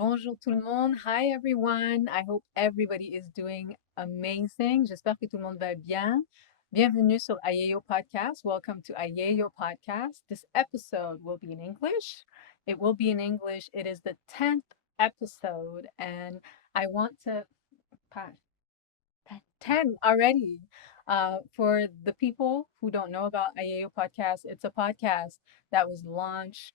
Bonjour tout le monde. Hi everyone. I hope everybody is doing amazing. J'espère que tout le monde va bien. Bienvenue sur Ayeeyo Podcast. Welcome to Ayeeyo Podcast. This episode will be in English. It will be in English. It is the 10th episode, and I want to 10 already. For the people who don't know about Ayeeyo Podcast, it's a podcast that was launched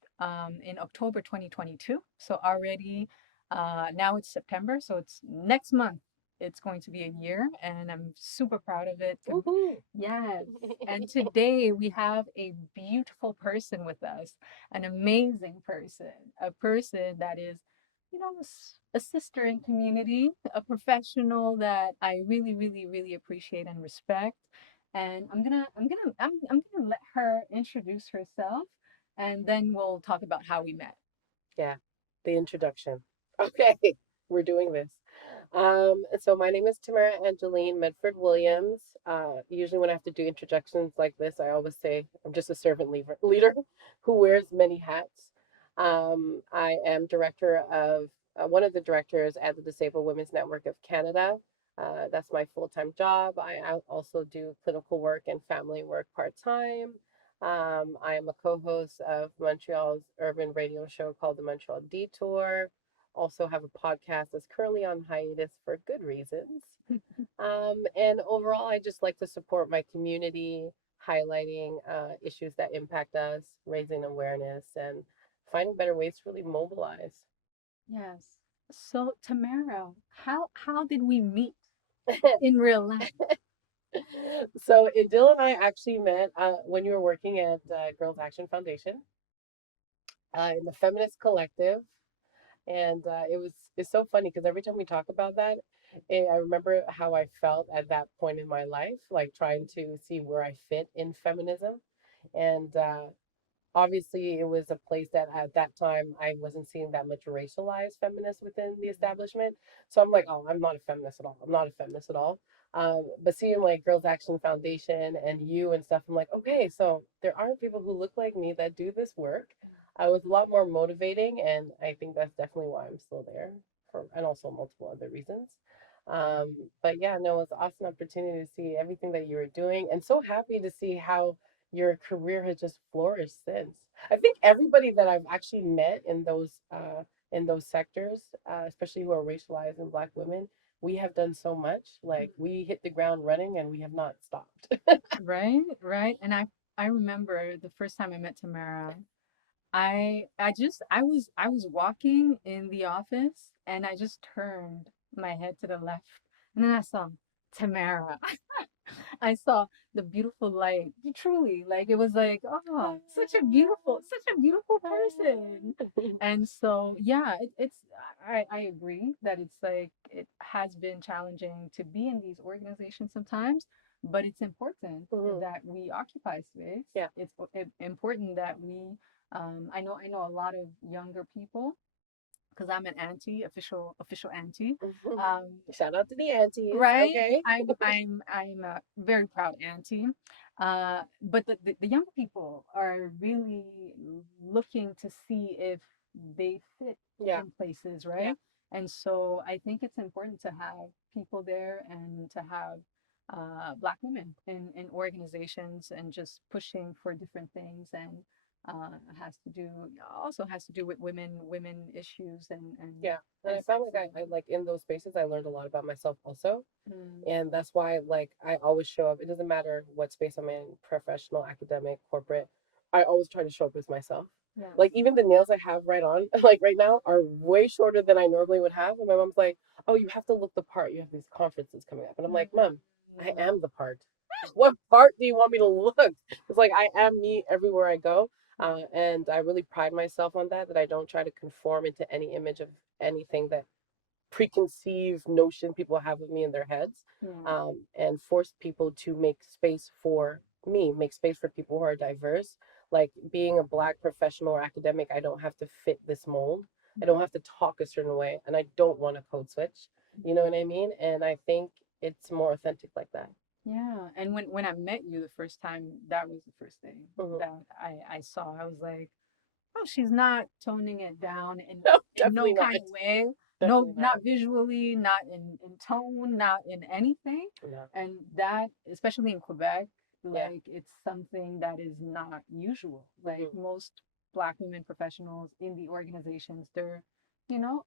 in October 2022. So already, now it's September. So it's next month. It's going to be a year, and I'm super proud of it. Woohoo! Yes. And today we have a beautiful person with us, an amazing person, a person that is a sister in community, a professional that I really, really, really appreciate and respect. And I'm gonna let her introduce herself, and then we'll talk about how we met. Yeah, the introduction. Okay, we're doing this. So my name is Tamara Angeline Medford-Williams. Usually when I have to do introductions like this, I always say I'm just a leader who wears many hats. I am director of one of the directors at the Disabled Women's Network of Canada. That's my full-time job. I also do clinical work and family work part-time. I am a co-host of Montreal's urban radio show called the Montreal Detour. Also have a podcast that's currently on hiatus for good reasons. And overall, I just like to support my community, highlighting issues that impact us, raising awareness, and finding better ways to really mobilize. Yes. So Tamara, how did we meet in real life? So, Dill and I actually met when you were working at Girls Action Foundation in the Feminist Collective. And it's so funny because every time we talk about that, I remember how I felt at that point in my life, like trying to see where I fit in feminism. And obviously, it was a place that at that time I wasn't seeing that much racialized feminists within the establishment. So I'm like, oh, I'm not a feminist at all. I'm not a feminist at all. But seeing like Girls Action Foundation and you and stuff, I'm like, okay, so there are people who look like me that do this work. I was a lot more motivating, and I think that's definitely why I'm still there for, and also multiple other reasons. But yeah, no, it's an awesome opportunity to see everything that you were doing, and so happy to see how your career has just flourished since. I think everybody that I've actually met in those sectors, especially who are racialized and Black women, we have done so much. Like we hit the ground running, and we have not stopped. Right, right. And I remember the first time I met Tamara. I was walking in the office, and I just turned my head to the left, and then I saw Tamara. I saw the beautiful light. Truly, like it was like, oh, such a beautiful person. And so yeah, I agree that it's like it has been challenging to be in these organizations sometimes, but it's important Mhm. that we occupy space. Yeah. It's important that we I know a lot of younger people because I'm an auntie, official auntie. Mhm. Um, Shout out to the aunties. right? Okay. I'm a very proud auntie. But the young people are really looking to see if they fit Yeah. in places, Yeah. right? And so I think it's important to have people there and to have Black women in organizations and just pushing for different things and has to do also has to do with women issues Yeah. And and I found like I sexism. like in those spaces I learned a lot about myself also. Mm, And that's why like I always show up. It doesn't matter what space I'm in, professional, academic, corporate. I always try to show up as myself. yes. Like even the nails I have right on, like right now, are way shorter than I normally would have. And my mom's like, "Oh, you have to look the part. You have these conferences coming up." And I'm like, "Mom, I Mm, am the part. What part do you want me to look?" It's like I am me everywhere I go. And I really pride myself on that. That I don't try to conform into any image of anything that preconceived notion people have of me in their heads, yeah. and force people to make space for me, make space for people who are diverse. Like being a Black professional or academic, I don't have to fit this mold. I don't have to talk a certain way, and I don't want to code switch. You know what I mean? And I think it's more authentic like that. Yeah. And when I met you the first time, that was the first thing Hmm. that I saw. I was like, she's not toning it down No, in no definitely not. kind of way. No, Definitely not visually, not in tone, not in anything. No. And that, especially in Quebec, Yeah. like it's something that is not usual. Like most Black women professionals in the organizations, they're,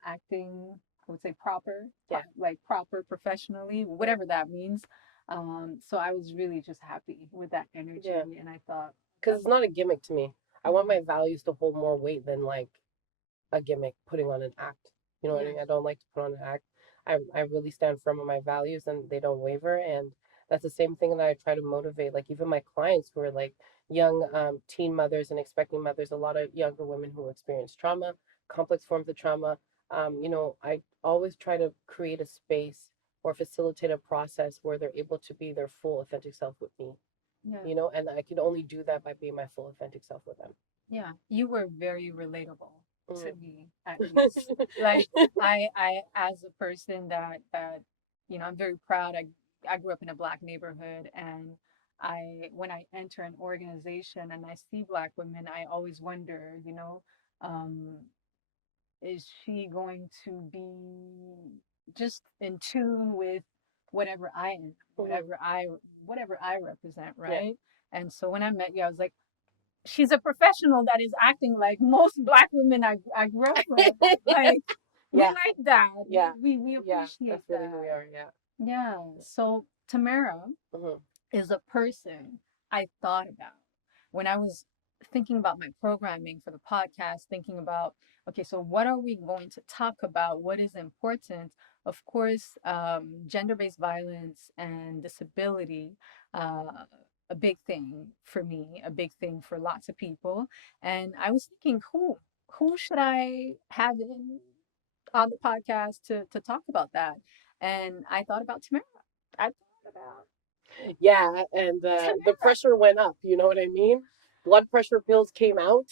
acting, I would say proper, Yeah. like proper professionally, whatever that means. So I was really just happy with that energy, Yeah. and I thought, Because it's not a gimmick to me. I want my values to hold more weight than like a gimmick putting on an act. You know what I mean? I don't like to put on an act. I really stand firm on my values and they don't waver. And that's the same thing that I try to motivate. Like even my clients who are like young teen mothers and expecting mothers, a lot of younger women who experience trauma, complex forms of trauma. I always try to create a space or facilitate a process where they're able to be their full authentic self with me. Yeah. And I can only do that by being my full authentic self with them. Yeah, you were very relatable to me, at Mm. least. Like I, as a person that, I'm very proud. I grew up in a Black neighborhood, and when I enter an organization and I see Black women, I always wonder, um, is she going to be just in tune with whatever I am, whatever I represent, Yeah. right? And so when I met you, I was like, she's a professional that is acting like most Black women I grew up with. Like we Yeah. like that. Yeah. We appreciate That's really who we are. Yeah. Yeah. So Tamara Mhm. is a person I thought about when I was thinking about my programming for the podcast, thinking about, okay, so what are we going to talk about? What is important? Of course, gender based violence and disability, a big thing for me, a big thing for lots of people. And I was thinking, who should I have on the podcast to talk about that? And I thought about Tamara. I thought about Yeah, and the pressure went up. You know what I mean? Blood pressure pills came out.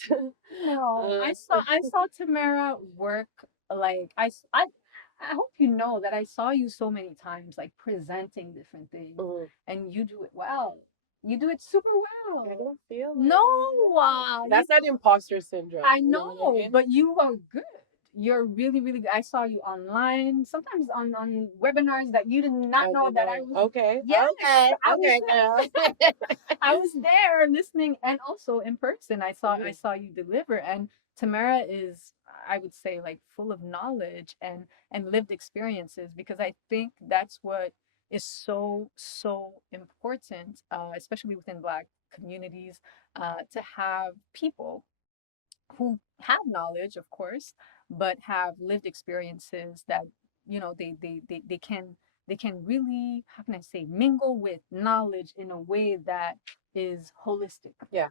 No, I saw Tamara work like I hope you know that I saw you so many times like presenting different things, and you do it well. You do it super well. I don't feel No, that's that imposter syndrome. I You know what I know, mean? but you are good. You're really, really good. I saw you online, sometimes on webinars that you did not know that I was. Okay. Yes, Okay. I Okay, was. girl. I was there listening, and also in person. I saw you deliver, and Tamara is, I would say, like full of knowledge and lived experiences, because I think that's what is so important, especially within Black communities, to have people who have knowledge, of course, but have lived experiences that, they can really, how can I say, mingle with knowledge in a way that is holistic. Yeah.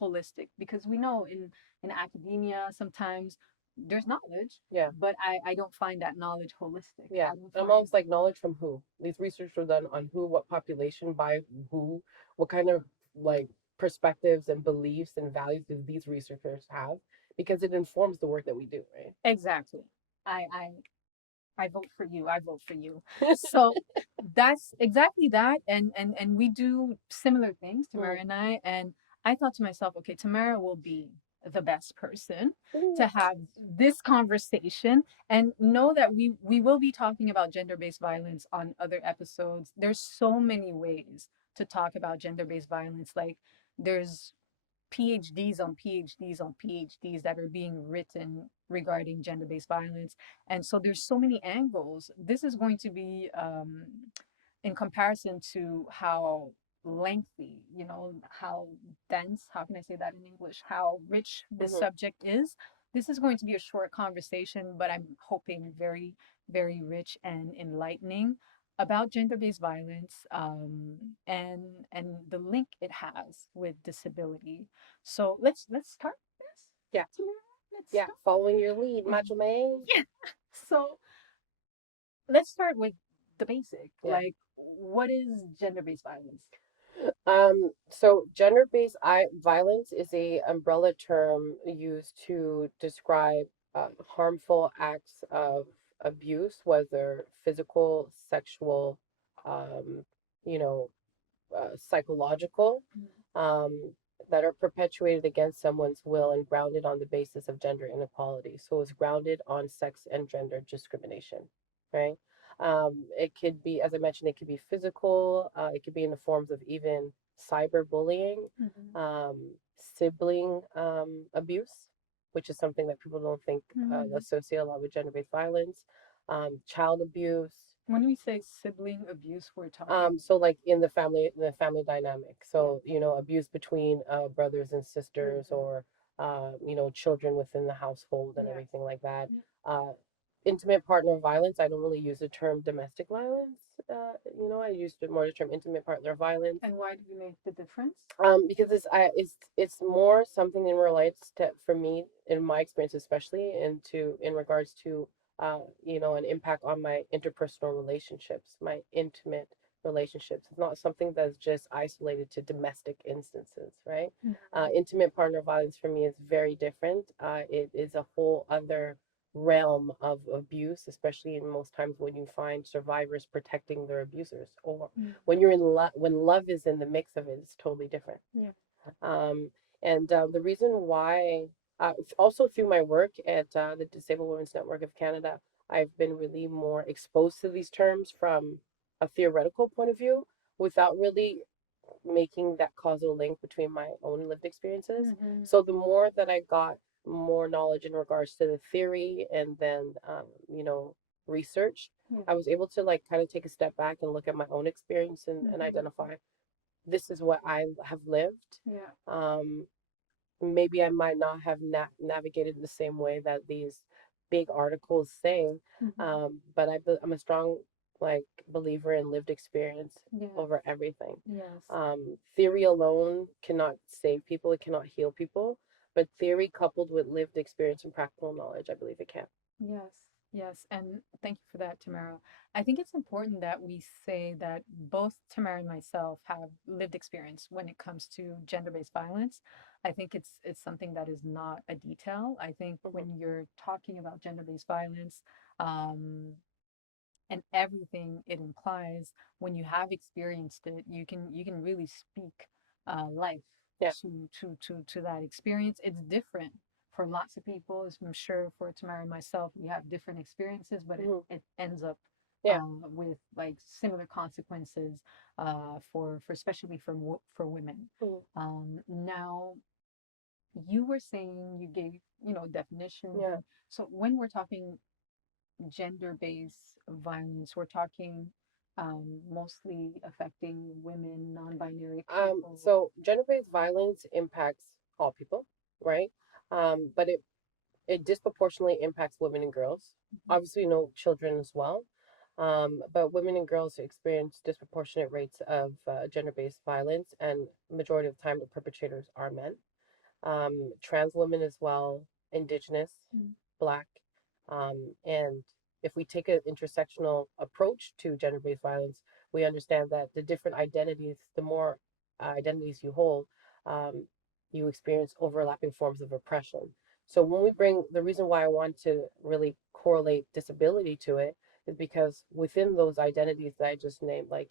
Holistic, because we know in academia sometimes there's knowledge. Yeah. But I don't find that knowledge holistic. Yeah. I'm almost like knowledge from who? These research were done on who, what population, by who, what kind of like perspectives and beliefs and values do these researchers have? Because it informs the work that we do, right? Exactly. I vote for you. I vote for you. So that's exactly that. And we do similar things, Tamara and I. And I thought to myself, okay, Tamara will be the best person to have this conversation, and know that we will be talking about gender-based violence on other episodes. There's so many ways to talk about gender-based violence. Like there's PhDs on PhDs on PhDs that are being written regarding gender-based violence. And so there's so many angles. This is going to be, in comparison to how lengthy, how dense, how can I say that in English, how rich this subject is. This is going to be a short conversation, but I'm hoping very, very rich and enlightening about gender-based violence, and the link it has with disability. So let's start this. Yeah. Let's Yeah. start. Following your lead, macho man. Yeah. So let's start with the basic. Yeah. Like, what is gender-based violence? So gender-based violence is a umbrella term used to describe harmful acts of abuse, whether physical, sexual, um, you know, psychological, um, that are perpetuated against someone's will and grounded on the basis of gender inequality. So it's grounded on sex and gender discrimination, right? It could be, as I mentioned, it could be physical. It could be in the forms of even cyberbullying, Mm-hmm. sibling abuse, which is something that people don't think Mm-hmm. associate a lot with gender-based violence, child abuse. When we say sibling abuse, we're talking. So like in the family dynamic. Yeah. So, abuse between brothers and sisters, Mm-hmm. or children within the household and Yes. everything like that. Yeah. Uh, Intimate partner violence. I don't really use the term domestic violence. I use more the term intimate partner violence. And why do you make the difference? Because it's more something in relates to, for me, in my experience, especially in regards to an impact on my interpersonal relationships, my intimate relationships. It's not something that's just isolated to domestic instances, right? Mm-hmm. Intimate partner violence for me is very different. It is a whole other realm of abuse, especially in most times when you find survivors protecting their abusers, or Mm-hmm. when you're in love, when love is in the mix of it, it's totally different. Yeah. um, and the reason why, also through my work at the Disabled Women's Network of Canada, I've been really more exposed to these terms from a theoretical point of view, without really making that causal link between my own lived experiences. Mm-hmm. So the more that I got more knowledge in regards to the theory, and then research, Yeah. I was able to like kind of take a step back and look at my own experience, and Mm-hmm. identify, this is what I have lived. Yeah. Um, Maybe I might not have navigated the same way that these big articles say, Mm-hmm. but I'm a strong like believer in lived experience Yes. over everything. Yes. Theory alone cannot save people; it cannot heal people. But theory coupled with lived experience and practical knowledge, I believe it can. Yes, yes, and thank you for that, Tamara. I think it's important that we say that both Tamara and myself have lived experience when it comes to gender-based violence. I think it's something that is not a detail. I think Mm-hmm. when you're talking about gender-based violence, um, and everything it implies, when you have experienced it, you can really speak life Yeah. to that experience. It's different for lots of people, as I'm sure for Tamara and myself, we have different experiences, but it, Mm-hmm. it ends up Yeah. with like similar consequences for especially for women. Mm-hmm. Now you were saying you gave definitions, Yeah. and so when we're talking gender-based violence, we're talking mostly affecting women, non-binary people. So gender-based violence impacts all people, right? But it disproportionately impacts women and girls. Mhm. Obviously, children as well. But women and girls experience disproportionate rates of gender-based violence, and majority of the time the perpetrators are men. Trans women as well, indigenous, Mm. black, and if we take an intersectional approach to gender-based violence, we understand that the different identities, the more identities you hold, um, you experience overlapping forms of oppression. So when we bring the reason why I want to really correlate disability to it is because within those identities that I just named, like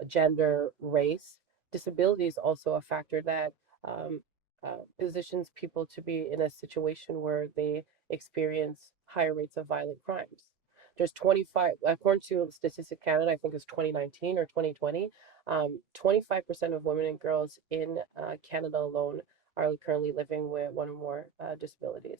a gender, race, disability is also a factor that um, positions people to be in a situation where they experience higher rates of violent crimes. There's 25, according to Statistics Canada, I think it's 2019 or 2020, 25% of women and girls in Canada alone are currently living with one or more disabilities.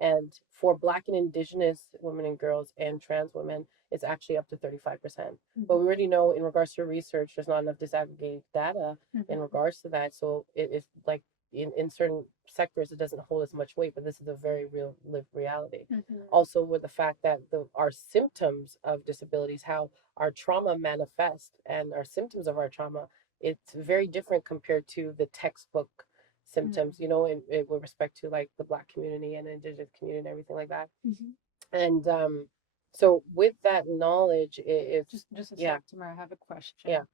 And for Black and Indigenous women and girls and trans women, it's actually up to 35%. But we Mhm. already know in regards to research, there's not enough disaggregated data in Mhm. regards to that. So it is like in certain sectors it doesn't hold as much weight, but this is a very real lived reality. Mhm. Also with the fact that our symptoms of disabilities, how our trauma manifests and our symptoms of our trauma, it's very different compared to the textbook symptoms, Mhm. with respect to like the Black community and indigenous community and everything like that. Mhm. And so with that knowledge, it's Just a yeah. sec, Tamara, I have a Yeah. question.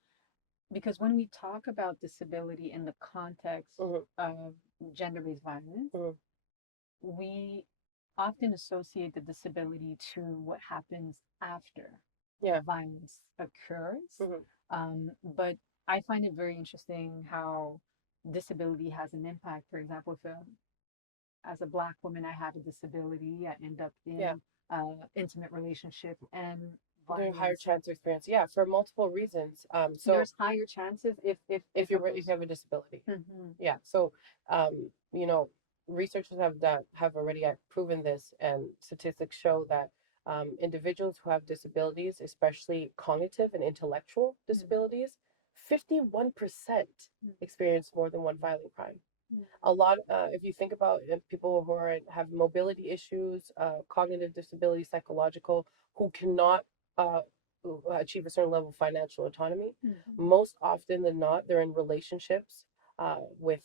Because when we talk about disability in the context Hmm. of gender-based violence, Hmm. we often associate the disability to what happens after the Yeah. violence occurs. Hmm. But I find it very interesting how disability has an impact. For example, if as a Black woman, I have a disability, I end up Yeah. in intimate relationship and There's higher violence. chance of experience. Yeah, for multiple reasons. So There's higher chances if if a if you person. have a disability, Hmm. yeah. So you know, researchers have already proven this, and statistics show that individuals who have disabilities, especially cognitive and intellectual disabilities, 51% experience more than one violent crime. A lot, if you think about people who have mobility issues, cognitive disability, psychological, who cannot uh, achieve a certain level of financial autonomy, Hmm. most often than not they're in relationships with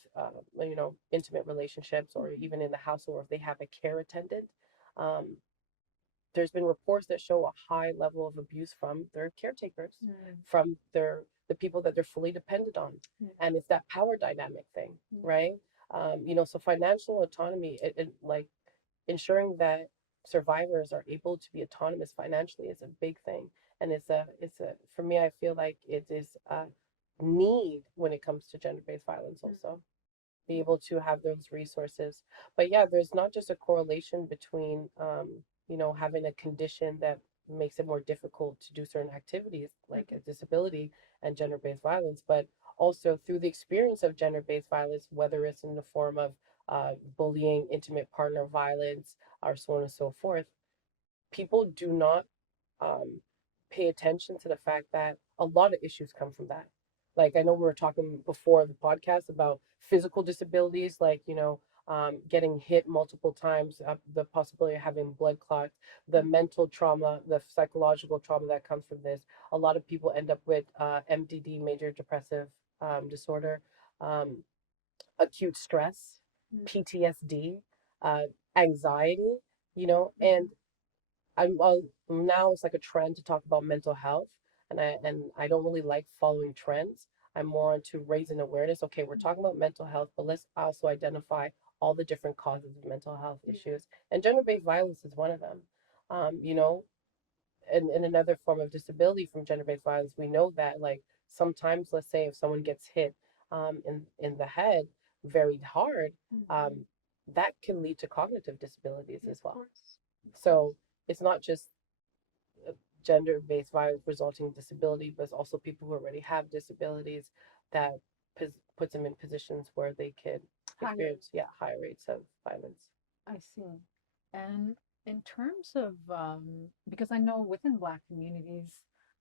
intimate relationships, or even in the household, or if they have a care attendant. um, there's been reports that show a high level of abuse from their caretakers, Hmm. from the people that they're fully dependent on, Hmm. and it's that power dynamic thing, Hmm. right? So financial autonomy, like ensuring that survivors are able to be autonomous financially is a big thing, and it's a for me, I feel like it is a need when it comes to gender-based violence also, be able to have those resources. But yeah, there's not just a correlation between having a condition that makes it more difficult to do certain activities like a disability and gender-based violence, but also through the experience of gender-based violence, whether it's in the form of bullying, intimate partner violence, or so on and so forth. People do not um, pay attention to the fact that a lot of issues come from that. Like, I know we were talking before the podcast about physical disabilities, like, getting hit multiple times, the possibility of having blood clots, the mental trauma, the psychological trauma that comes from this. A lot of people end up with MDD, major depressive disorder, um, acute stress, PTSD, uh, anxiety, and well, now it's like a trend to talk about mental health, and I don't really like following trends. I'm more into raising awareness. Okay, we're talking about mental health, but let's also identify all the different causes of mental health issues, and gender-based violence is one of them. Um, you know, and another form of disability from gender-based violence, we know that, like, sometimes, let's say if someone gets hit in the head very hard, um, that can lead to cognitive disabilities as well. So it's not just gender-based violence resulting in disability, but it's also people who already have disabilities that puts them in positions where they could experience higher rates of violence. I see. And in terms of, because I know within Black communities,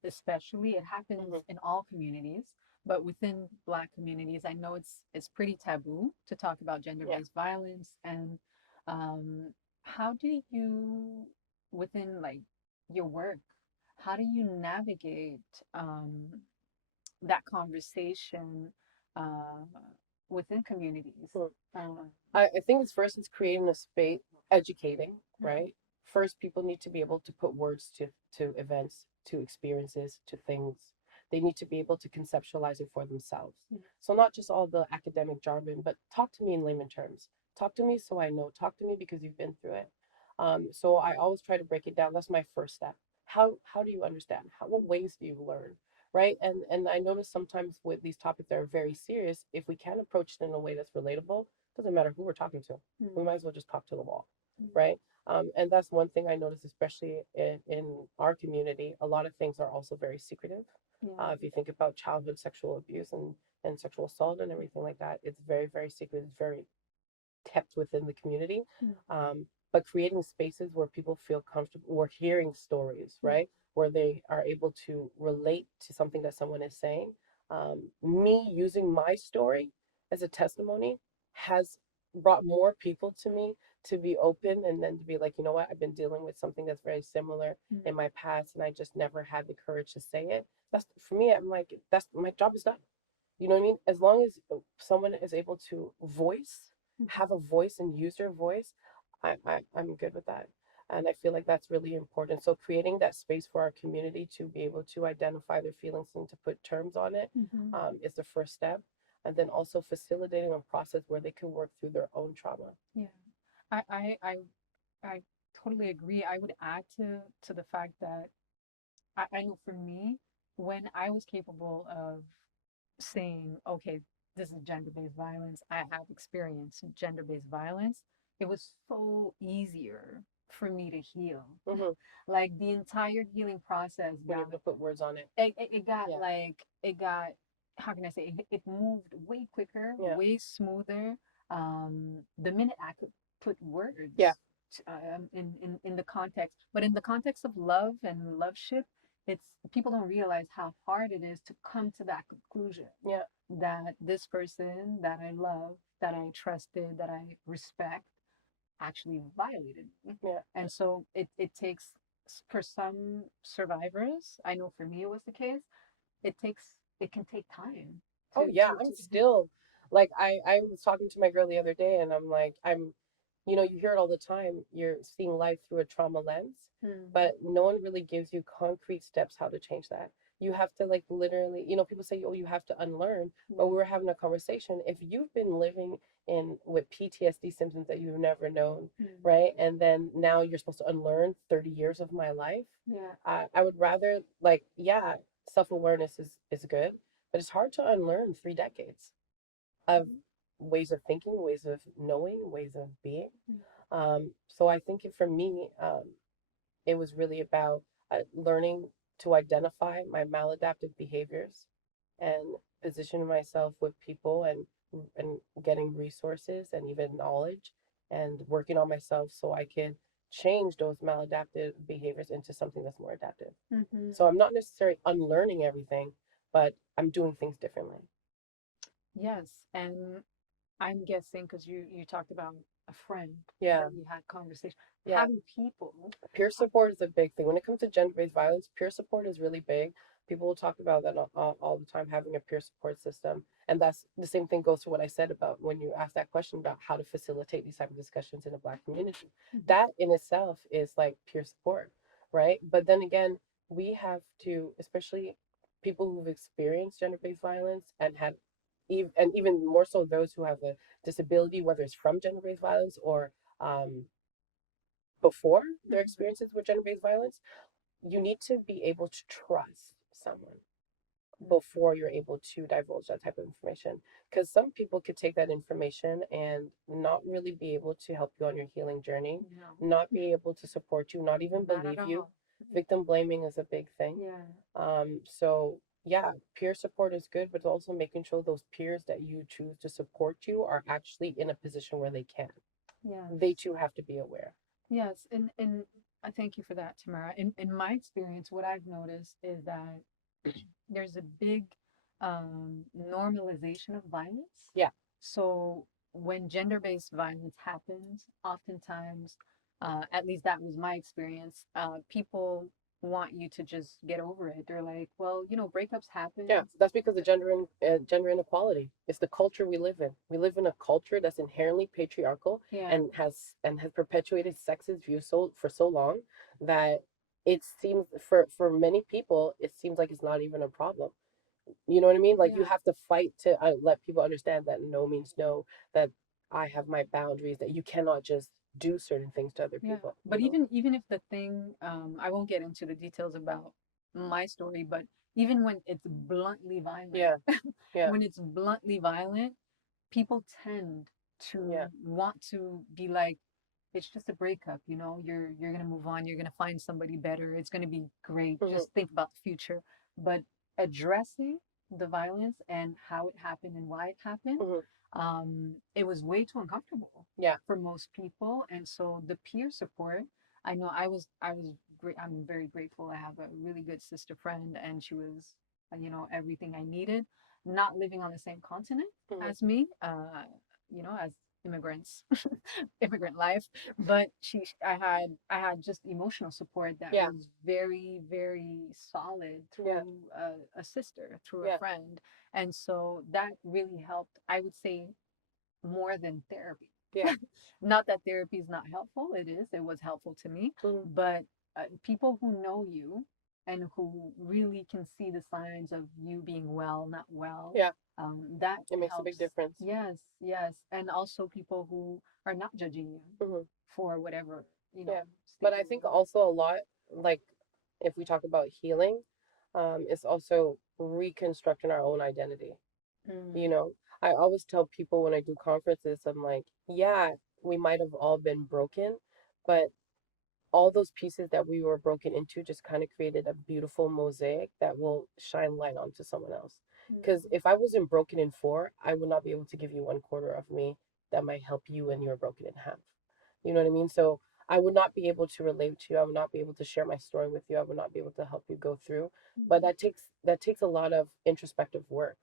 especially, it happens Mm-hmm. in all communities, but within Black communities, I know it's pretty taboo to talk about Yeah. gender-based violence. And um, how do you, within like your work, how do you navigate um, that conversation uh, within communities? Hmm. Uh, I think it's creating a space, educating, right? First, people need to be able to put words to events, to experiences, to things. They need to be able to conceptualize it for themselves. So not just all the academic jargon, but talk to me in layman terms. Talk to me so I know. Talk to me because you've been through it. So I always try to break it down. That's my first step. How do you understand? What ways do you learn? Right. And I notice sometimes with these topics that are very serious, if we can approach it in a way that's relatable, doesn't matter who we're talking to. We might as well just talk to the wall, right? And that's one thing I noticed, especially in our community. A lot of things are also very secretive. If you think about childhood sexual abuse and sexual assault and everything like that, it's very, very secret. It's very kept within the community. But creating spaces where people feel comfortable, or hearing stories, right? Where they are able to relate to something that someone is saying. Me using my story as a testimony has brought more people to me to be open, and then to be like, you know what, I've been dealing with something that's very similar in my past, and I just never had the courage to say it. That's for me. I'm like, that's my job is done. You know what I mean? As long as someone is able to have a voice and use their voice, I'm good with that. And I feel like that's really important. So creating that space for our community to be able to identify their feelings and to put terms on it is the first step. And then also facilitating a process where they can work through their own trauma. Yeah, I, I, I, I totally agree. I would add to the fact that I know for me, when I was capable of saying, okay, this is gender-based violence. I have experienced gender-based violence. It was so easier for me to heal. Mm-hmm. Like the entire healing process When you got have to put words on it. it got Yeah. like it got, how can I say, it moved way quicker, Yeah. way smoother. The minute I could put words Yeah. in the context, but in the context of love and love ship, it's people don't realize how hard it is to come to that conclusion. Yeah. That this person that I love, that I trusted, that I respect, actually violated me. Yeah. And so it takes, for some survivors, I know for me it was the case, it can take time Oh yeah, I'm still like I was talking to my girl the other day, and I'm like, you hear it all the time. You're seeing life through a trauma lens, but no one really gives you concrete steps how to change that. You have to, like, literally, people say, oh, you have to unlearn, but we were having a conversation. If you've been living in with PTSD symptoms that you've never known, right? And then now you're supposed to unlearn 30 years of my life. Yeah. I would rather, like, yeah, self-awareness is good, but it's hard to unlearn 3 decades of ways of thinking, ways of knowing, ways of being. So I think for me, it was really about learning to identify my maladaptive behaviors and position myself with people, and getting resources and even knowledge, and working on myself so I can change those maladaptive behaviors into something that's more adaptive. So I'm not necessarily unlearning everything, but I'm doing things differently. Yes, and I'm guessing because you talked about a friend Yeah. that you had conversation. Yeah. Having people. Peer support is a big thing. When it comes to gender-based violence, peer support is really big. People will talk about that all the time, having a peer support system. And that's the same thing goes to what I said about when you asked that question about how to facilitate these type of discussions in the Black community. That in itself is like peer support, right? But then again, we have to, especially people who've experienced gender-based violence and had, and even more so those who have a disability, whether it's from gender-based violence or before their experiences with gender-based violence, you need to be able to trust someone before you're able to divulge that type of information, because some people could take that information and not really be able to help you on your healing journey, not be able to support you, not even believe you. Victim blaming is a big thing. So yeah, peer support is good, but also making sure those peers that you choose to support you are actually in a position where they can. They too have to be aware. Yes, and I thank you for that, Tamara. In my experience, what I've noticed is that there's a big normalization of violence. Yeah. So when gender-based violence happens, oftentimes, at least that was my experience, people want you to just get over it. They're like, well, breakups happen. Yeah, that's because of gender inequality. It's the culture we live in. We live in a culture that's inherently patriarchal, and has perpetuated sexist views for so long that it seems, for many people, it seems like it's not even a problem. You know what I mean? Like, you have to fight to let people understand that no means no, that I have my boundaries, that you cannot just do certain things to other people. But even if the thing, I won't get into the details about my story, but even when it's bluntly violent, when it's bluntly violent, people tend to want to be like, it's just a breakup, you're gonna move on, you're gonna find somebody better, it's gonna be great, just think about the future. But addressing the violence and how it happened and why it happened, it was way too uncomfortable for most people. And so the peer support, I know I was great. I'm very grateful. I have a really good sister friend, and she was, everything I needed. Not living on the same continent as me, as immigrants, immigrant life, but I had just emotional support that was very, very solid through a sister, through a friend. And so that really helped, I would say, more than therapy. Not that therapy is not helpful. It was helpful to me. But people who know you and who really can see the signs of you being well, not well, that it makes helps. a big difference. Yes, yes. And also people who are not judging you for whatever, But I think also a lot, like, if we talk about healing, it's also reconstructing our own identity. I always tell people when I do conferences, I'm like, yeah, we might have all been broken, but all those pieces that we were broken into just kind of created a beautiful mosaic that will shine light onto someone else. Because if I wasn't broken in four, I would not be able to give you one quarter of me that might help you when you're broken in half. You know what I mean? So I would not be able to relate to you. I would not be able to share my story with you. I would not be able to help you go through. But that takes a lot of introspective work,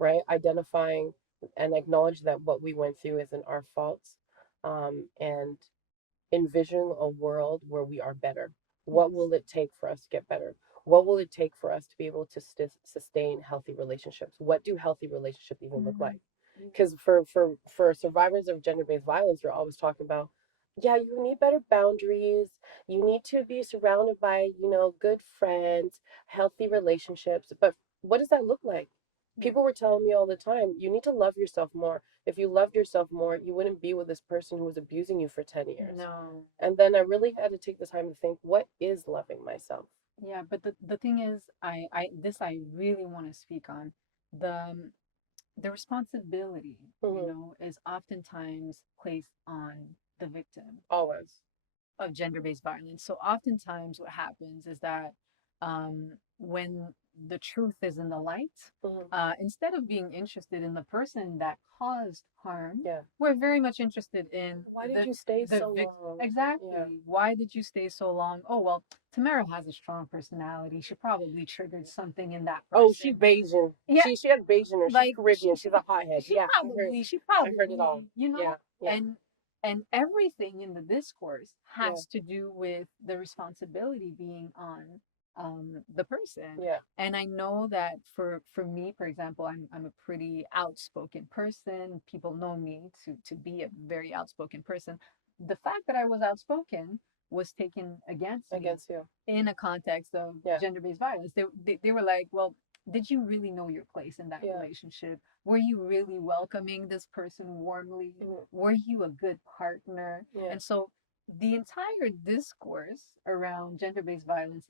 right? Identifying and acknowledge that what we went through isn't our faults, and envisioning a world where we are better. What will it take for us to get better? What will it take for us to be able to sustain healthy relationships? What do healthy relationships even look like? Because for survivors of gender-based violence, you're always talking about, yeah, you need better boundaries. You need to be surrounded by, good friends, healthy relationships. But what does that look like? People were telling me all the time, you need to love yourself more. If you loved yourself more, you wouldn't be with this person who was abusing you for 10 years. No. And then I really had to take the time to think, what is loving myself? Yeah, but the thing is, I really want to speak on the the responsibility, is oftentimes placed on the victim Always. of gender-based violence. So oftentimes what happens is that when the truth is in the light, Hmm. instead of being interested in the person that caused harm, Yeah. we're very much interested in Why did you stay the so long? exactly. Yeah. Why did you stay so long? Oh well, Tamara has a strong personality. She probably triggered something in that Oh, she person. Bayesian. Yeah, She had Bayesian or she's like Caribbean. She's a hothead. she Yeah, probably she I heard it all. probably Yeah, yeah, and everything in the discourse yeah, has to do with the responsibility being on the person. yeah. And I know that for me, for example, I'm a pretty outspoken person. People know me to be a very outspoken person. The fact that I was outspoken was taken against me Against you. in a context of Yeah, gender-based violence. They were like, well, did you really know your place in that yeah. relationship? Were you really welcoming this person warmly? Mhm. Were you a good partner? Yeah, And so the entire discourse around gender-based violence,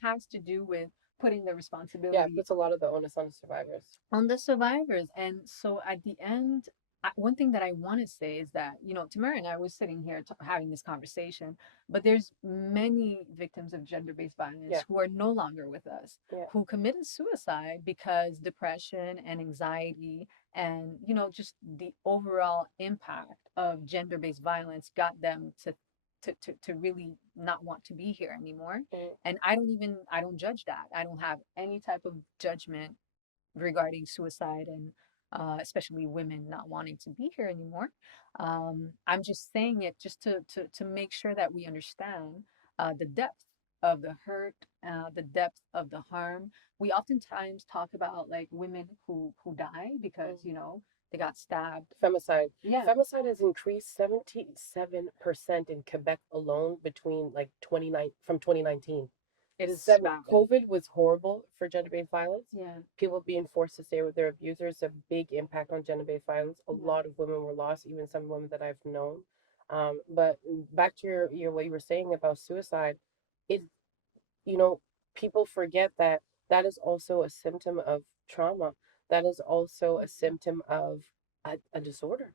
has to do with putting the yeah. It responsibility puts a lot of the onus on the survivors. on the survivors. And so at the end, one thing that I want to say is that, Tamara and I was sitting here having this conversation, but there's many victims of gender-based violence Yeah, who are no longer with us, yeah. who committed suicide because depression and anxiety and, just the overall impact of gender-based violence got them to really not want to be here anymore. Mm. And I don't judge that. I don't have any type of judgment regarding suicide and especially women not wanting to be here anymore. I'm just saying it just to make sure that we understand the depth of the hurt, the depth of the harm. We oftentimes talk about like women who die because Mm. they got stabbed. Femicide. Yeah, Femicide has increased 77% in Quebec alone between like 29 from 2019. it is Seven. astounding. COVID was horrible for gender-based violence. Yeah, People being forced to stay with their abusers, a big impact on gender-based violence. A yeah. lot of women were lost, even some women that I've known. But back to your what you were saying about suicide, it you know people forget that that is also a symptom of trauma. That is also a symptom of a disorder.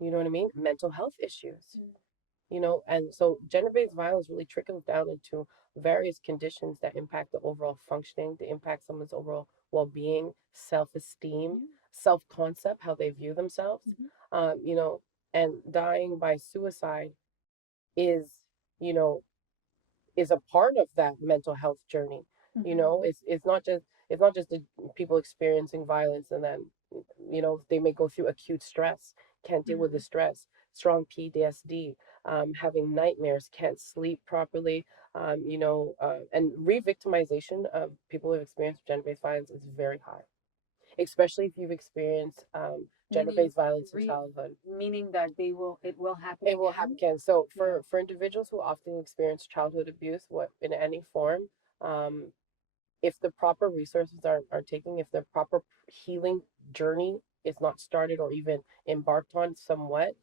You know what I mean? Mental health issues. And so gender-based violence really trickles down into various conditions that impact the overall functioning, that impact someone's overall well-being, self-esteem, Yeah. self-concept, how they view themselves. Mhm. um, you know and dying by suicide is you know is a part of that mental health journey. Mhm. It's not just the people experiencing violence and then they may go through acute stress, can't deal with the Mhm. stress, strong PTSD, having nightmares, can't sleep properly, and re-victimization of people who have experienced gender-based violence is very high, especially if you've experienced Meaning gender-based violence in re childhood. meaning that it will happen It will happen again. again. So Yeah. for individuals who often experience childhood abuse, what in any form, um, if the proper resources are taken, if the proper healing journey is not started or even embarked on somewhat,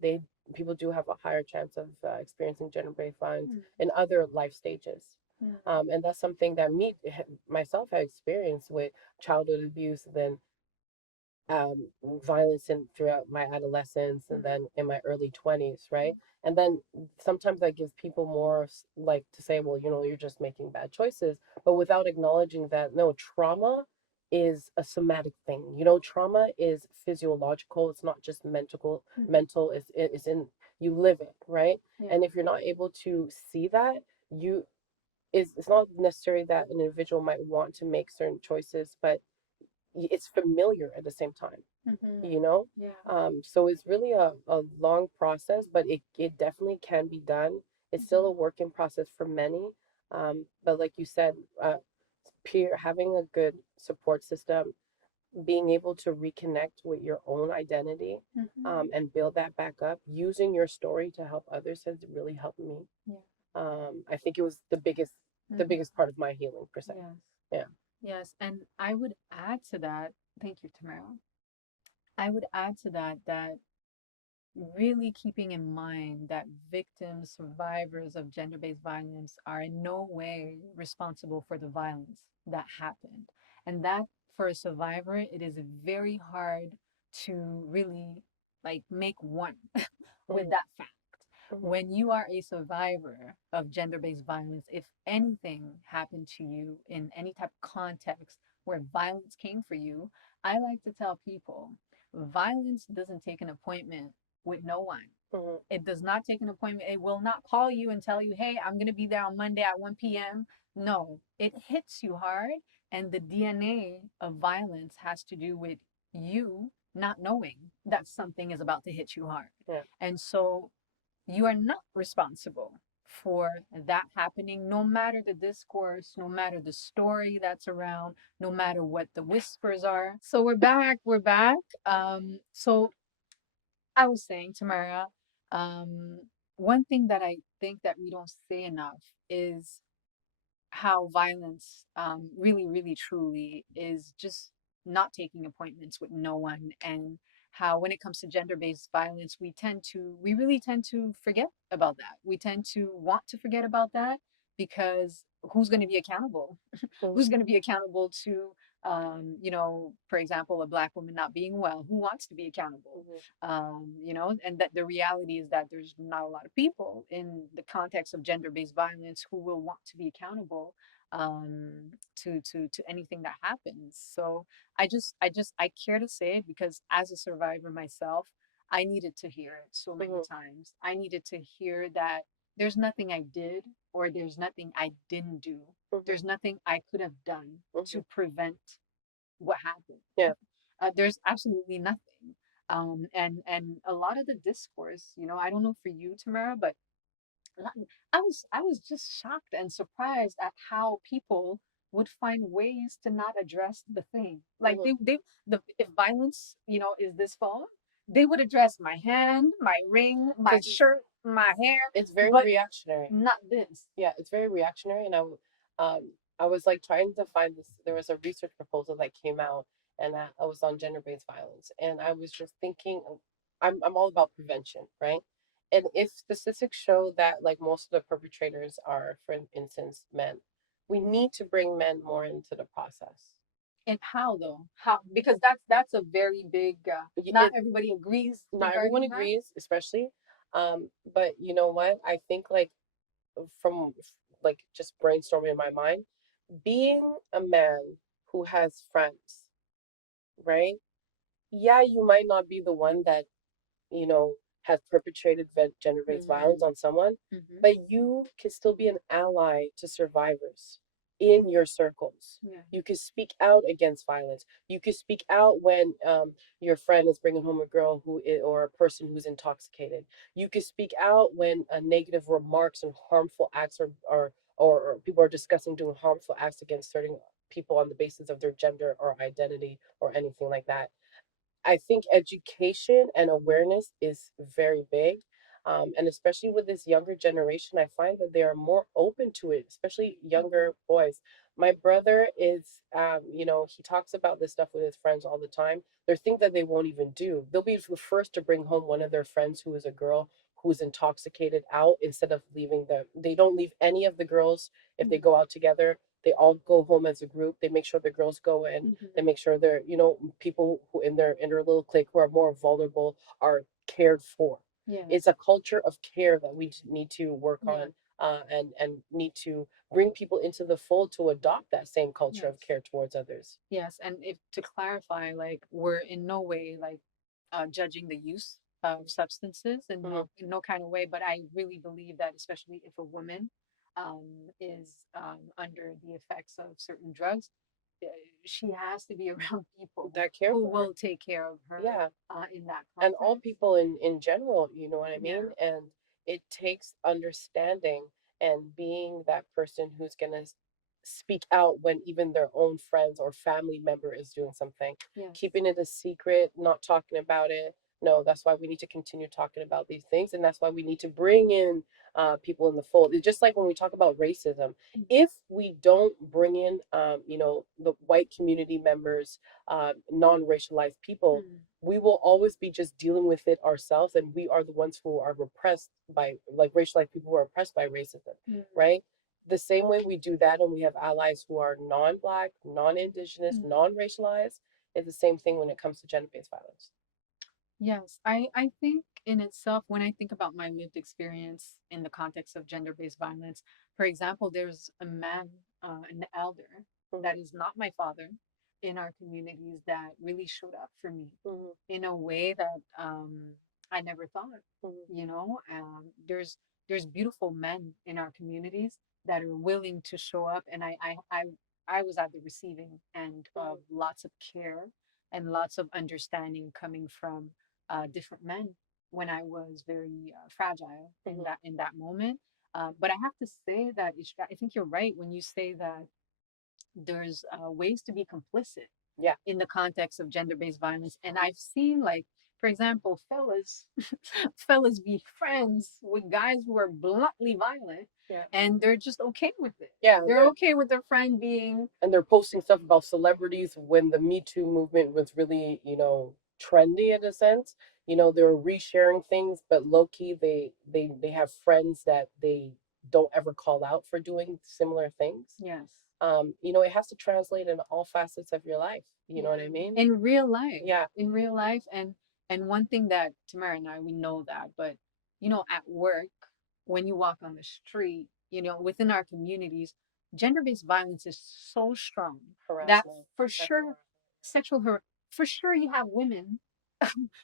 they people do have a higher chance of experiencing gender-based violence Mm. in other life stages. Mm. And that's something that myself had experienced with childhood abuse. Then violence throughout my adolescence and then in my early 20s, right? And then sometimes I give people more like to say, well, you're just making bad choices, but without acknowledging that no, trauma is a somatic thing. Trauma is physiological. It's not just mental. It's in you live it, right? Yeah. And if you're not able to see that, you it's not necessary that an individual might want to make certain choices, but it's familiar at the same time, you know? Yeah. So it's really a long process, but it definitely can be done. It's still a working process for many. But like you said, having a good support system, being able to reconnect with your own identity, and build that back up, using your story to help others has really helped me. Yeah. I think it was the biggest part of my healing per se. Yes. Yeah. Yes. And I would add to that, thank you, Tamara. I would add to that really keeping in mind that victims, survivors of gender based violence are in no way responsible for the violence that happened. And that for a survivor, it is very hard to really like make one with that fact. When you are a survivor of gender based violence, if anything happened to you in any type of context where violence came for you, I like to tell people violence doesn't take an appointment with no one. It does not take an appointment. It will not call you and tell you, hey, I'm going to be there on Monday at 1 p.m. No, it hits you hard. And the DNA of violence has to do with you not knowing that something is about to hit you hard. Yeah. And so you are not responsible for that happening, no matter the discourse, no matter the story that's around, no matter what the whispers are. So we're back. We're back. So I was saying, Tamara, um, one thing that I think that we don't say enough is how violence really, really, truly is just not taking appointments with no one, and how when it comes to gender-based violence, we really tend to forget about that. We tend to want to forget about that because who's going to be accountable? Who's going to be accountable to for example, a black woman not being well? Who wants to be accountable? And that the reality is that there's not a lot of people in the context of gender-based violence who will want to be accountable um to anything that happens. So I care to say it because as a survivor myself, I needed to hear it so many times. I needed to hear that there's nothing I did or there's nothing I didn't do. There's nothing I could have done to prevent what happened. Yeah. There's absolutely nothing. And a lot of the discourse, I don't know for you, Tamara, but I was just shocked and surprised at how people would find ways to not address the thing. Like if violence, is this phone, they would address my hand, my ring, my shirt, my hair. It's very but reactionary. Not this. Yeah, it's very reactionary, and I was like trying to find this. There was a research proposal that came out, and I was on gender-based violence, and I was just thinking, I'm all about prevention, right? And if statistics show that like most of the perpetrators are, for instance, men, we need to bring men more into the process. And how though? How? Because that's a very big. Not everybody agrees. Not everyone agrees, especially. But you know what? I think like from like just brainstorming in my mind, being a man who has friends, right? Yeah, you might not be the one that you know has perpetrated gender-based violence on someone, but you can still be an ally to survivors in your circles. Yeah. You can speak out against violence. You can speak out when your friend is bringing home a girl or a person who's intoxicated. You can speak out when negative remarks and harmful acts or people are discussing doing harmful acts against certain people on the basis of their gender or identity or anything like that. I think education and awareness is very big. And especially with this younger generation, I find that they are more open to it, especially younger boys. My brother is, he talks about this stuff with his friends all the time. There's things that they won't even do. They'll be the first to bring home one of their friends who is a girl who's intoxicated out instead of leaving them. They don't leave any of the girls if they go out together They all go home as a group. They make sure the girls go in. They make sure they're, people who in their little clique who are more vulnerable are cared for. It's Yes. a culture of care that we need to work Yeah. on, and need to bring people into the fold to adopt that same culture of Yes. care towards others. Yes. And if to clarify, like we're in no way like judging the use of substances in Mhm. in no kind of way, but I really believe that especially if a woman is under the effects of certain drugs, uh, she has to be around people That care who for her. will take care of her Yeah. in that And all context. people in general, you know what I Yeah. mean? And it takes understanding and being that person who's going to speak out when even their own friends or family member is doing something. Yes. Keeping it a secret, not talking about it. No, that's why we need to continue talking about these things, and that's why we need to bring in people in the fold. It's just like when we talk about racism. If we don't bring in, the white community members, non-racialized people, Mm. we will always be just dealing with it ourselves, and we are the ones who are repressed by, like, racialized people who are oppressed by racism, Mm. right? The same way we do that and we have allies who are non-black, non-indigenous, Mm. non-racialized, it's the same thing when it comes to gender-based violence. Yes, I think in itself, when I think about my lived experience in the context of gender-based violence, for example, there's a man, an elder, that is not my father in our communities that really showed up for me Mhm. in a way that I never thought. Mhm. You know, there's beautiful men in our communities that are willing to show up, and I was at the receiving end of lots of care and lots of understanding coming from different men when I was very fragile in that moment. But I have to say that I think you're right when you say that there's ways to be complicit Yeah. in the context of gender-based violence, and I've seen like, for example, fellas, fellas be friends with guys who are bluntly violent, Yeah. and they're just okay with it. Yeah, They're okay with their friend being. and they're posting stuff about celebrities when the Me Too movement was really, trendy in a sense. They're resharing things, but low key they have friends that they don't ever call out for doing similar things. Yes. It has to translate in all facets of your life. You know what I mean? In real life. Yeah. In real life. And one thing that Tamara and I, we know that, but at work, when you walk on the street, within our communities, gender-based violence is so strong that Harassment. for sure sexual for sure you have women,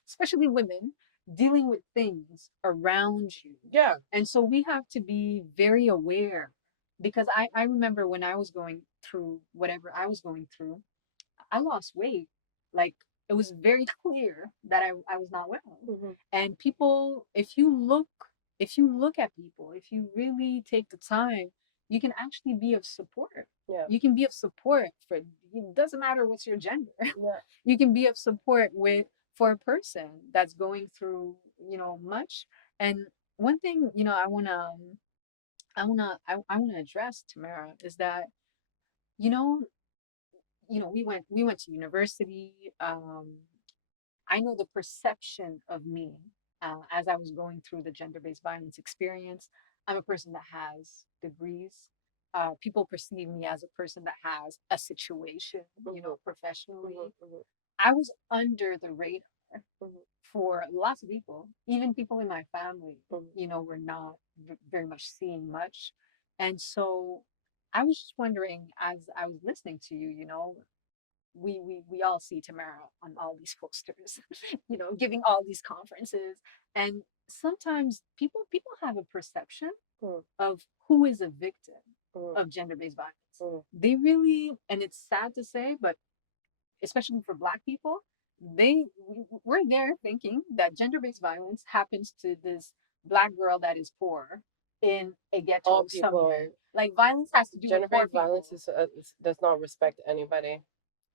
especially women, dealing with things around you. Yeah. And so we have to be very aware, because I remember when I was going through whatever I was going through, I lost weight. Like, it was very clear that I was not well. And people, if you look at people, if you really take the time, you can actually be of support. Yeah. You can be of support for, it doesn't matter what's your gender. Yeah. You can be of support for a person that's going through, much. And one thing, I wanna address, Tamara, is that, you know, we went to university. I know the perception of me as I was going through the gender-based violence experience. I'm a person that has degrees. People perceive me as a person that has a situation, professionally. I was under the radar for lots of people, even people in my family. Were not very much seeing much, and so I was just wondering, as I was listening to you, we all see Tamara on all these posters, giving all these conferences, and sometimes people have a perception of who is a victim of gender-based violence. They really, and it's sad to say, but especially for Black people, we're there thinking that gender-based violence happens to this Black girl that is poor in a ghetto All people. somewhere. Like, violence has to do with poor Gender-based people. violence does not respect anybody.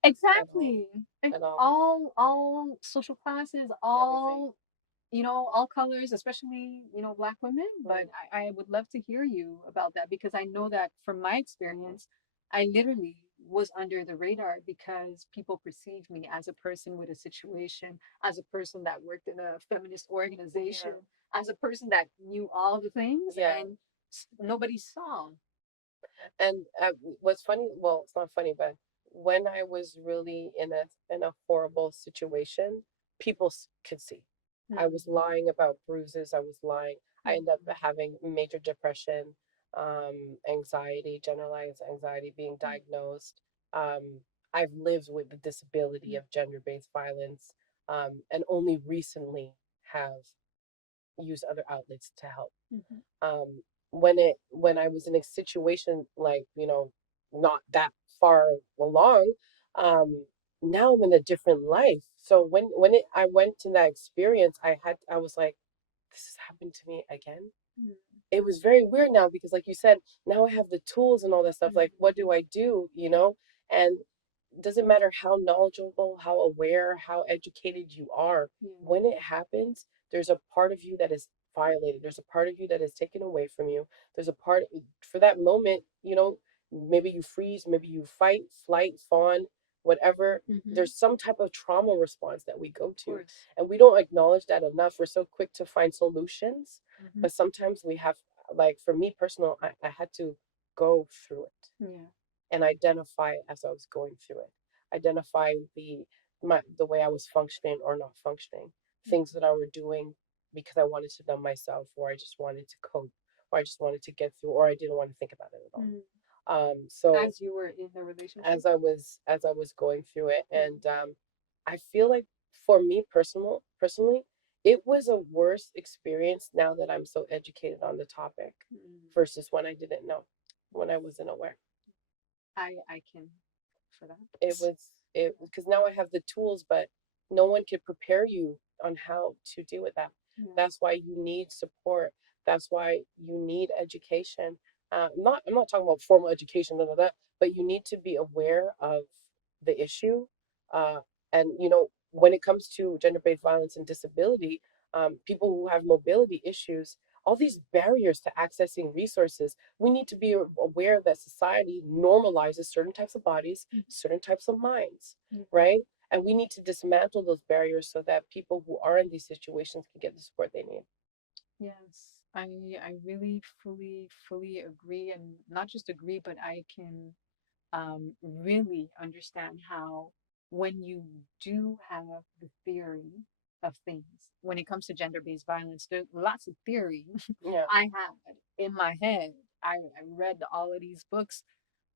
Exactly. At all. All social classes, all colors, especially, Black women. But I would love to hear you about that, because I know that from my experience, I literally was under the radar because people perceived me as a person with a situation, as a person that worked in a feminist organization, as a person that knew all the things, and nobody saw. And what's funny, well, it's not funny, but when I was really in a horrible situation, people could see. I was Mm-hmm. lying about bruises. I was lying. I ended up Mm-hmm. having major depression, anxiety, generalized anxiety, being diagnosed. Um, I've lived with the disability of gender-based violence, and only recently have used other outlets to help. Mm-hmm. um when I was in a situation like, not that far along, um now I'm in a different life. So I went to that experience, I was like, this is happening to me again. It was very weird now because, like you said, now I have the tools and all that stuff. Like, what do I do, and it doesn't matter how knowledgeable, how aware, how educated you are, Yeah. when it happens, there's a part of you that is violated. There's a part of you that is taken away from you. There's a part for that moment, maybe you freeze, maybe you fight, flight, fawn, whatever. Mm-hmm. There's some type of trauma response that we go Of to, course. and we don't acknowledge that enough. We're so quick to find solutions, Mm-hmm. but sometimes we have, like for me personal, I had to go through it Yeah. and identify it as I was going through it. Identify the way I was functioning or not functioning, things that I were doing because I wanted to numb myself, or I just wanted to cope, or I just wanted to get through, or I didn't want to think about it at all. Mm. So As you were in the relationship. as I was going through it, Mm. and I feel like for me personally, it was a worse experience now that I'm so educated on the topic Mm. versus when I didn't know, when I wasn't aware. I can for that. It because now I have the tools, but no one could prepare you on how to deal with that. Yeah. That's why you need support. That's why you need education. I'm not talking about formal education, none of that, but you need to be aware of the issue. Uh, and when it comes to gender-based violence and disability, people who have mobility issues, all these barriers to accessing resources, we need to be aware that society normalizes certain types of bodies, certain types of minds, Mm. right? And we need to dismantle those barriers so that people who are in these situations can get the support they need. Yes, I really fully agree, and not just agree, but I can really understand how when you do have the theory of things when it comes to gender-based violence, there's lots of theory Yeah, I had in my head. I read all of these books,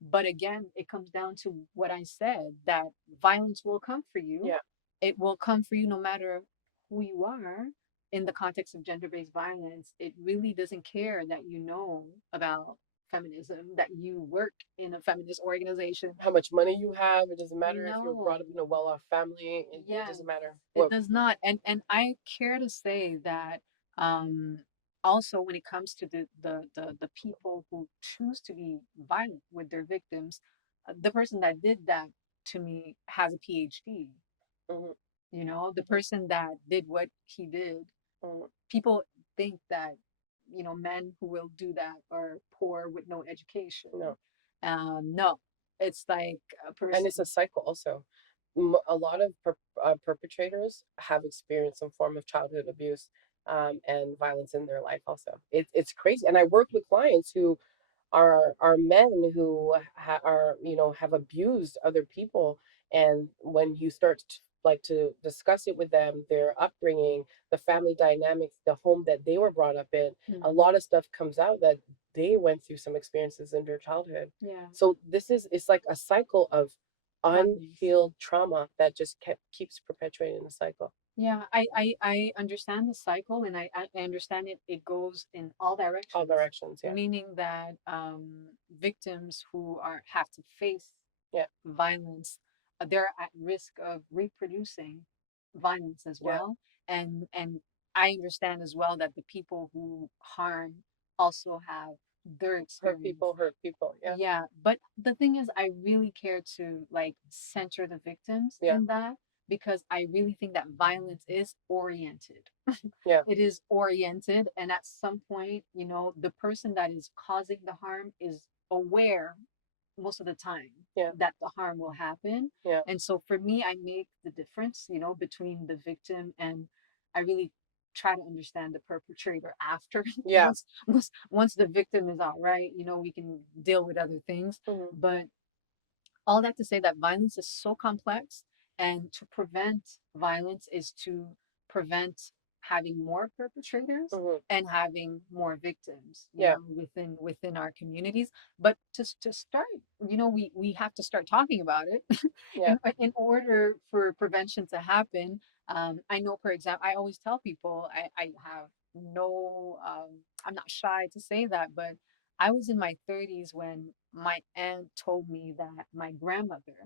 but again, it comes down to what I said, that violence will come for you. yeah. It will come for you no matter who you are. In the context of gender based violence, it really doesn't care that you know about feminism, that you work in a feminist organization. How much money you have, it doesn't matter if you were brought No. up in a well-off family. It Yes, doesn't matter it what. does not. And I care to say that um also when it comes to the people who choose to be violent with their victims, the person that did that to me has a PhD. Mhm, You know, the mhm, person that did what he did, mhm. people think that, men who will do that are poor with no education. No, No, it's like a and person. it's a cycle also. A lot of perpetrators have experienced some form of childhood abuse, and violence in their life also. It's crazy. And I worked with clients who are men who are, have abused other people, and when you start to discuss it with them, their upbringing, the family dynamics, the home that they were brought up in, a Mm, lot of stuff comes out that they went through some experiences in their childhood. yeah, So it's like a cycle of happens. unhealed trauma that just keeps perpetuating the cycle. Yeah, I understand the cycle, and I understand it goes in all All directions, directions, yeah. meaning that victims who have to face Yeah, violence, they're at risk of reproducing violence as yeah. well. And I understand as well that the people who harm also have their experience. Hurt people, yeah. Yeah, but the thing is, I really care to like center the victims Yeah, in that, because I really think that violence is oriented. yeah, It is oriented, and at some point, the person that is causing the harm is aware most of the time yeah, that the harm will happen. yeah. And so for me, I make the difference, between the victim, and I really try to understand the perpetrator after. Yeah. Once the victim is all right, we can deal with other things. Mm-hmm. But all that to say that violence is so complex, and to prevent violence is to prevent having more perpetrators Mm-hmm. and having more victims, Yeah. within our communities. But to start, we have to start talking about it Yeah. in order for prevention to happen. I know, for example, I always tell people, I have no, I'm not shy to say that, but I was in my 30s when my aunt told me that my grandmother,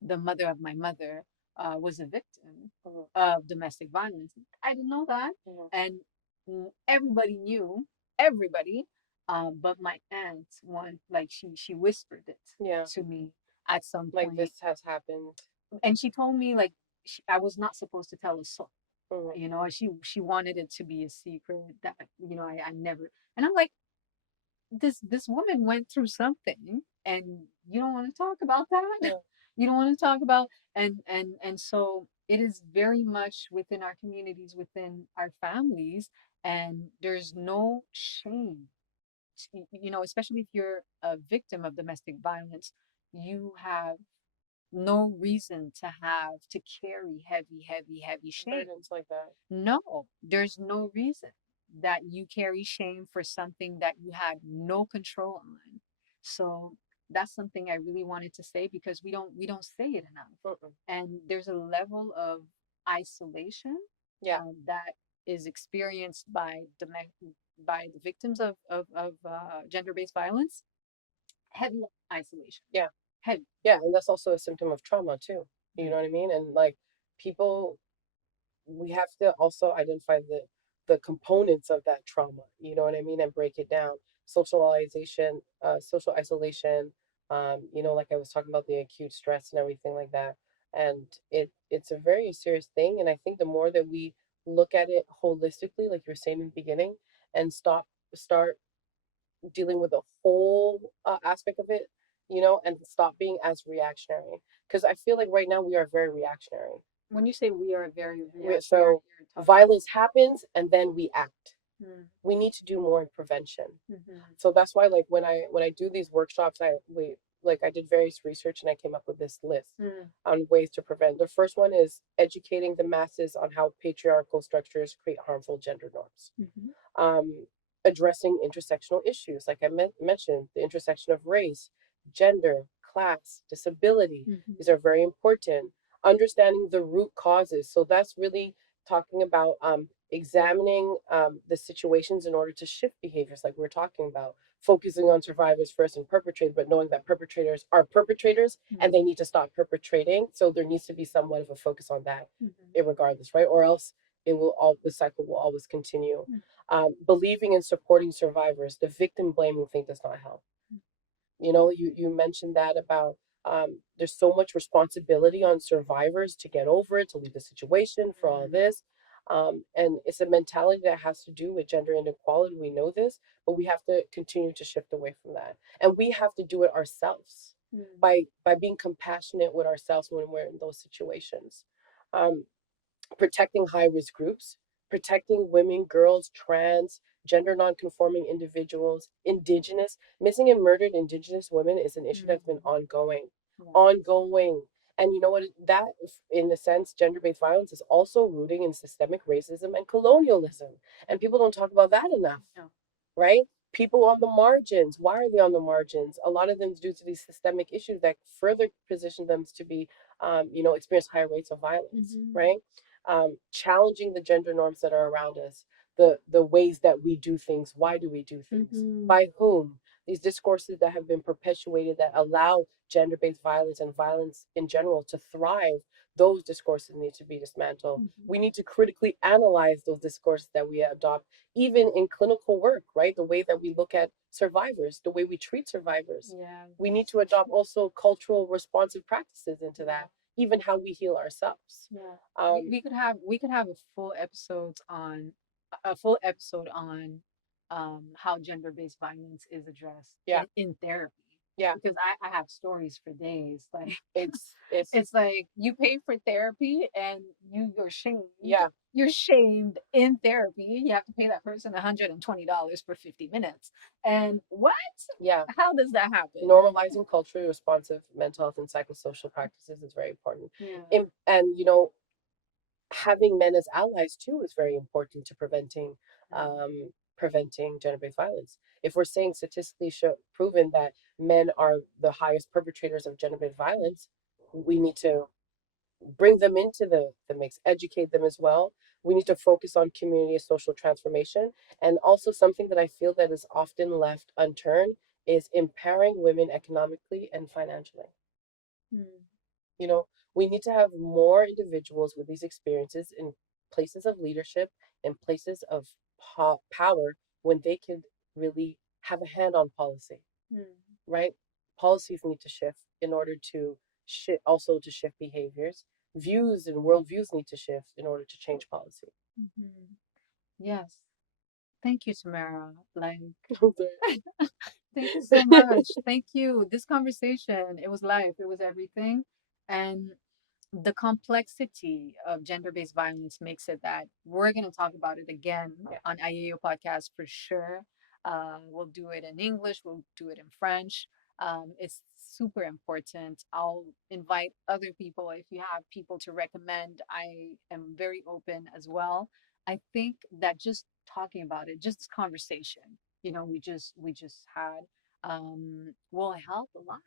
the mother of my mother, was a victim Mm-hmm. of domestic violence. I didn't know that. Mm-hmm. And everybody knew, everybody, but my aunt, like she whispered it Yeah. to me at some Like point, this has happened. and she told me, like, I was not supposed to tell a soul. Mm-hmm. She wanted it to be a secret that I never. And I'm like, this woman went through something, and you don't want to talk about that. Yeah. You don't want to talk about. And so it is very much within our communities, within our families, and there's no shame, especially if you're a victim of domestic violence. You have no reason to carry heavy shame. Burdens like that. No, there's no reason that you carry shame for something that you had no control on. So that's something I really wanted to say, because we don't say it enough. Mm-mm. And there's a level of isolation, Yeah. that is experienced by the victims of gender-based violence. Heavy isolation. Yeah. Heavy. Yeah. And that's also a symptom of trauma too. You know what I mean? And like people, we have to also identify the components of that trauma. You know what I mean? And break it down. Socialization, social isolation. Like I was talking about the acute stress and everything like that. And it's a very serious thing. And I think the more that we look at it holistically, like you were saying in the beginning, and start dealing with the whole aspect of it, and stop being as reactionary. Because I feel like right now we are very reactionary. When you say we are very reactionary, So violence happens and then we act. Hmm. We need to do more in prevention. Mm-hmm. So that's why, like when I do these workshops, I did various research and I came up with this list on ways to prevent. The first one is educating the masses on how patriarchal structures create harmful gender norms. Mm-hmm. Addressing intersectional issues, like I mentioned, the intersection of race, gender, class, disability. Mm-hmm. These are very important. Understanding the root causes. So that's really talking about examining the situations in order to shift behaviors, like we're talking about, focusing on survivors first and perpetrators, but knowing that perpetrators are perpetrators and they need to stop perpetrating. So there needs to be somewhat of a focus on that, regardless, right? Or else the cycle will always continue. Believing and supporting survivors. The victim blaming thing does not help. You mentioned that about there's so much responsibility on survivors to get over it, to leave the situation for all this. And it's a mentality that has to do with gender inequality. We know this, but we have to continue to shift away from that. And we have to do it ourselves by being compassionate with ourselves when we're in those situations. Um, Protecting high risk groups, protecting women, girls, trans, gender non-conforming individuals, indigenous. Missing and murdered indigenous women is an issue that's been ongoing. Ongoing. And you know what? That, in a sense, gender based violence is also rooting in systemic racism and colonialism. And people don't talk about that enough, right? People on the margins. Why are they on the margins? A lot of them due to these systemic issues that further position them to be, experience higher rates of violence, right? Challenging the gender norms that are around us, the ways that we do things. Why do we do things? By whom? These discourses that have been perpetuated that allow gender-based violence and violence in general to thrive, those discourses need to be dismantled. We need to critically analyze those discourses that we adopt, even in clinical work, right? The way that we look at survivors, the way we treat survivors. We need to adopt also cultural responsive practices into that, even how we heal ourselves. We could have a full episode on how gender-based violence is addressed in therapy. Yeah. Because I have stories for days. Like It's it's like you pay for therapy and you're shamed. yeah. You're shamed in therapy. You have to pay that person $120 for 50 minutes. And what? Yeah. How does that happen? Normalizing culturally responsive mental health and psychosocial practices is very important. Yeah. And having men as allies too is very important to preventing gender-based violence. If we're saying statistically proven that men are the highest perpetrators of gender-based violence, we need to bring them into the mix, educate them as well. We need to focus on community and social transformation. And also something that I feel that is often left unturned is empowering women economically and financially. Mm. You know, we need to have more individuals with these experiences in places of leadership and places of power when they could really have a hand on policy, Mm. right? Policies need to shift in order to also to shift behaviors. Views and worldviews need to shift in order to change policy. Mhm. Yes. Thank you, Tamara. Like, thank you so much. Thank you. This conversation, it was life, it was everything. And the complexity of gender-based violence makes it that we're going to talk about it again on Ayeeyo Podcast for sure. We'll do it in English, we'll do it in French. It's super important. I'll invite other people if you have people to recommend. I am very open as well. I think that just talking about it, just this conversation, we just had, will help a lot.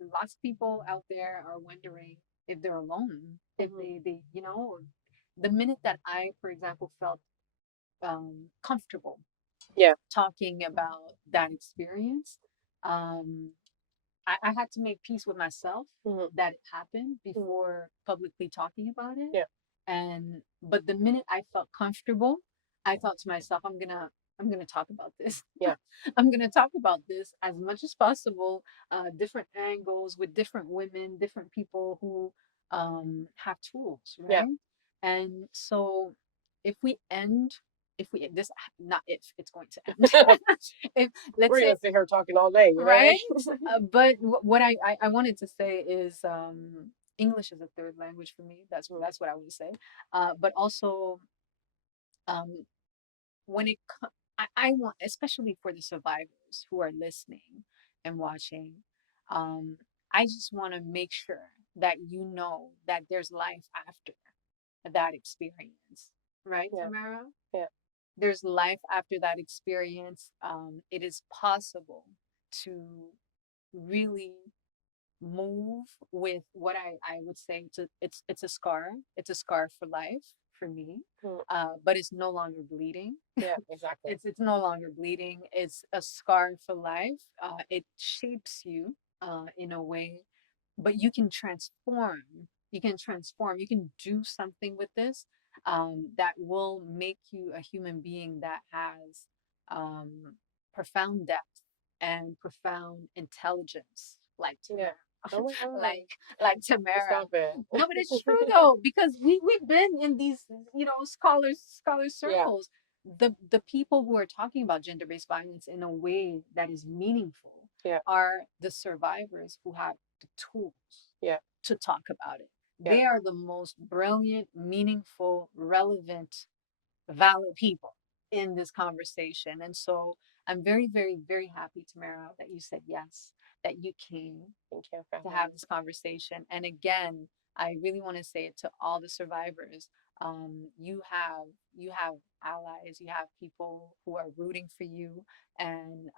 Lots of people out there are wondering if they're alone, if they the minute that I, for example, felt comfortable Yeah. talking about that experience, um, I had to make peace with myself Hmm. that it happened Hmm. before publicly talking about it. Yeah. And but the minute I felt comfortable, I thought to myself, I'm gonna talk about this. Yeah. I'm gonna talk about this as much as possible, different angles with different women, different people who have tools, Yeah. right? And so if we end, if we this not if it's going to end, if let's We're say gonna sit here talking all day, you know? right? But what I wanted to say is English is a third language for me. That's what I would say. But also um, when I want, especially for the survivors who are listening and watching, um, I just want to make sure that you know that there's life after that experience, right, Yeah. Tamara? Yeah. There's life after that experience. It is possible to really move with what I would say it's a scar. It's a scar for life for me. Mm. But it's no longer bleeding. Yeah. Exactly. It's no longer bleeding. It's a scar for life. It shapes you in a way, but you can transform. You can transform. You can do something with this that will make you a human being that has um, profound depth and profound intelligence, like Yeah. Tamara. Oh my god. Like Tamara. Stop it. No, but it's true though, because we've been in these, scholar Yeah. circles. The people who are talking about gender-based violence in a way that is meaningful Yeah. are the survivors who have the tools Yeah. to talk about it. Yeah. They are the most brilliant, meaningful, relevant, valid people in this conversation. And so I'm very, very, very happy, Tamara, that you said yes, that you came Thank you for to having have me. this conversation. And again, I really want to say it to all the survivors. You have allies, you have people who are rooting for you, and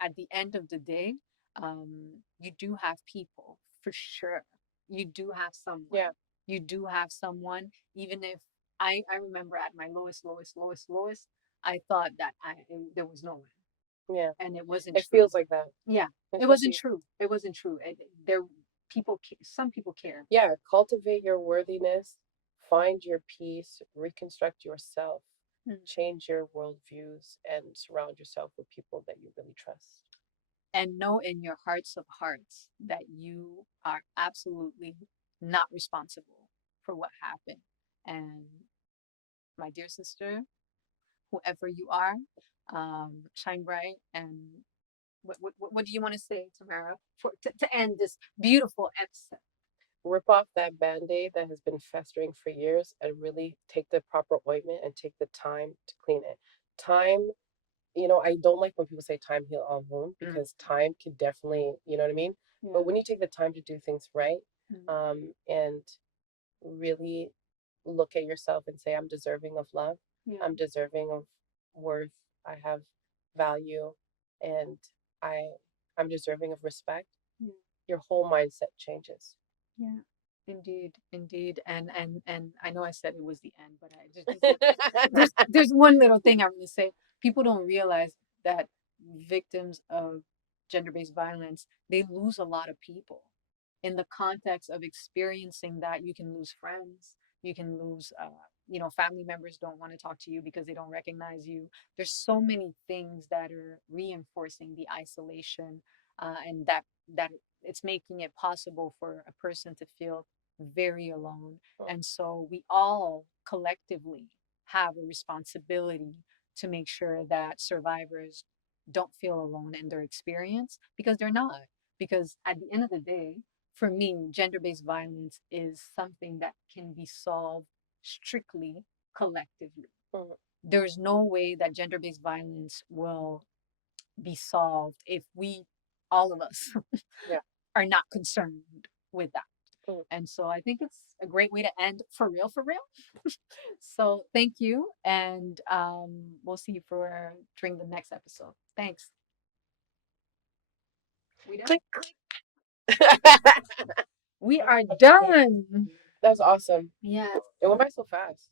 at the end of the day, you do have people for sure. You do have someone. Yeah. You do have someone, even if I remember at my lowest, lowest, lowest, lowest, I thought that there was no one, Yeah. and it wasn't It true. feels like that. Yeah, it wasn't Especially, true. It wasn't true. There, some people care. yeah, cultivate your worthiness, find your peace, reconstruct yourself, Mm. change your worldviews, and surround yourself with people that you really trust. And know in your hearts of hearts that you are absolutely not responsible for what happened. And my dear sister, whoever you are, shine bright and What do you want to say, Tamara, to end this beautiful episode? Rip off that band-aid that has been festering for years and really take the proper ointment and take the time to clean it. Time, I don't like when people say time heal all wound, because time can definitely, you know what I mean? Yeah. But when you take the time to do things right, Mm. and really look at yourself and say, I'm deserving of love, Yeah. I'm deserving of worth, I have value, and I I'm deserving of respect, Yeah. your whole mindset changes. Yeah. Indeed, indeed, and I know I said it was the end, but I just there's one little thing I want to say. People don't realize that victims of gender-based violence, they lose a lot of people. In the context of experiencing that, you can lose friends, you can lose, family members don't want to talk to you because they don't recognize you. There's so many things that are reinforcing the isolation, and that it's making it possible for a person to feel very alone. And so we all collectively have a responsibility to make sure that survivors don't feel alone in their experience, because they're not. Because at the end of the day, for me, gender based violence is something that can be solved strictly collectively. Mhm. There's no way that gender based violence will be solved if we, all of us, Yeah. are not concerned with that. Mhm. And so I think it's a great way to end, for real, for real. So thank you. And we'll see you for during the next episode. Thanks. We done? That We are done. was awesome. Yeah. It went by so fast.